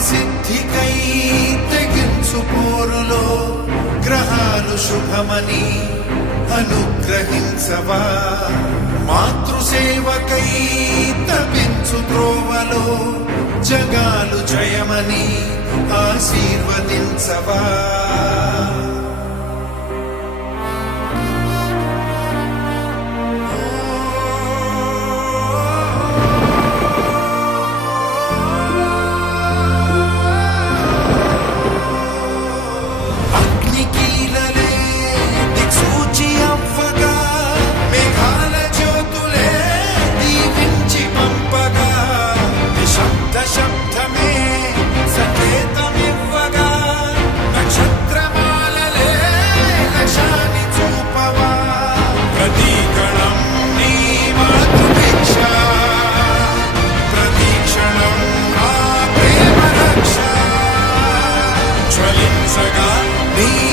సిద్ధికై తెగించు పోరులో గ్రహాలు శుభమని అనుగ్రహించవా? మాతృసేవకై తపించు త్రోవలో జగాలు జయమని ఆశీర్వదించవా? I got me.